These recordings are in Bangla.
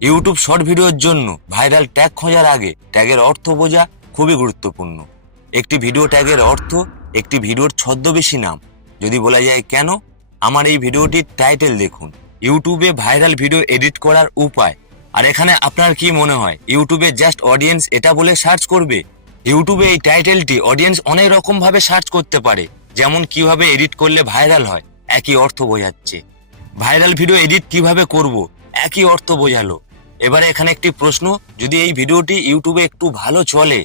ইউটিউব শর্ট ভিডিওর জন্য ভাইরাল ট্যাগ খোঁজার আগে ট্যাগের অর্থ বোঝা খুবই গুরুত্বপূর্ণ। একটি ভিডিও ট্যাগের অর্থ একটি ভিডিওর ছদ্মবেশী নাম। যদি বলা যায় কেন, আমার এই ভিডিওটির টাইটেল দেখুন, ইউটিউবে ভাইরাল ভিডিও এডিট করার উপায়। আর এখানে আপনার কি মনে হয় ইউটিউবে জাস্ট অডিয়েন্স এটা বলে সার্চ করবে? ইউটিউবে এই টাইটেলটি অডিয়েন্স অনেক রকম ভাবে সার্চ করতে পারে, যেমন কিভাবে এডিট করলে ভাইরাল হয়, একই অর্থ বোঝাচ্ছে। ভাইরাল ভিডিও এডিট কিভাবে করব, একই অর্থ বোঝালো। এবারে এখানে একটি প্রশ্ন, যদি এই ভিডিওটি ইউটিউবে একটু ভালো চলে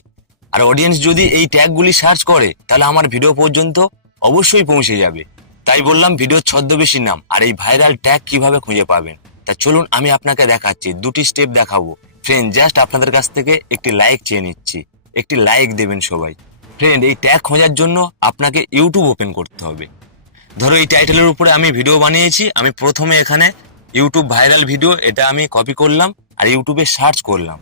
আর অডিয়েন্স যদি এই ট্যাগগুলি সার্চ করে, তাহলে আমার ভিডিও পর্যন্ত অবশ্যই পৌঁছে যাবে। তাই বললাম ভিডিওর ছদ্মবেশী নাম আর এই ভাইরাল ট্যাগ কিভাবে খুঁজে পাবেন। তা চলুন আমি আপনাকে দেখাচ্ছি, দুটি স্টেপ দেখাবো। ফ্রেন্ড, জাস্ট আপনাদের কাছ থেকে একটি লাইক চেয়ে নিচ্ছি, একটি লাইক দেবেন সবাই। ফ্রেন্ড, এই ট্যাগ খোঁজার জন্য আপনাকে ইউটিউব ওপেন করতে হবে। ধরো এই টাইটেলের উপরে আমি ভিডিও বানিয়েছি, আমি প্রথমে এখানে ইউটিউব ভাইরাল ভিডিও এটা আমি কপি করলাম আর ইউটিউবে সার্চ করলাম।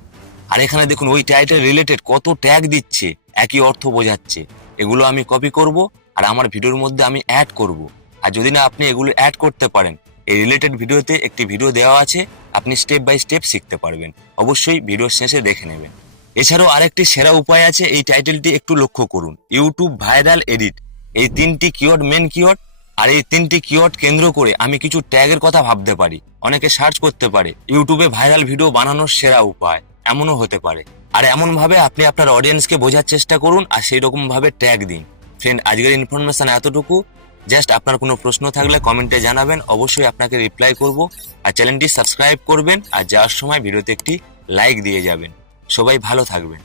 আর এখানে দেখুন ওই টাইটেল রিলেটেড কত ট্যাগ দিচ্ছে, একই অর্থ বোঝাচ্ছে। এগুলো আমি কপি করব আর আমার ভিডিওর মধ্যে আমি অ্যাড করব। আর যদি না আপনি এগুলো অ্যাড করতে পারেন, এই রিলেটেড ভিডিওতে একটি ভিডিও দেওয়া আছে, আপনি স্টেপ বাই স্টেপ শিখতে পারবেন। অবশ্যই ভিডিওর শেষে দেখে নেবেন। এছাড়াও আরেকটি সেরা উপায় আছে, এই টাইটেলটি একটু লক্ষ্য করুন, ইউটিউব ভাইরাল এডিট। এই তিনটি কিওয়ার্ড মেন কিওয়ার্ড, আর এই তিনটি কিওয়ার্ড কেন্দ্র করে আমি কিছু ট্যাগের কথা ভাবতে পারি। অনেকে সার্চ করতে পারে ইউটিউবে ভাইরাল ভিডিও বানানোর সেরা উপায়, এমনও হতে পারে। আর এমন ভাবে আপনি আপনার অডিয়েন্সকে বোঝার চেষ্টা করুন আর সেই রকম ভাবে ট্যাগ দিন। ফ্রেন্ড, আজকের ইনফরমেশন এতটুকু। জাস্ট আপনার কোনো প্রশ্ন থাকলে কমেন্টে জানাবেন, অবশ্যই আপনাকে রিপ্লাই করব। আর চ্যানেলটি সাবস্ক্রাইব করবেন আর যাওয়ার সময় ভিডিওতে একটি লাইক দিয়ে যাবেন। সবাই ভালো থাকবেন।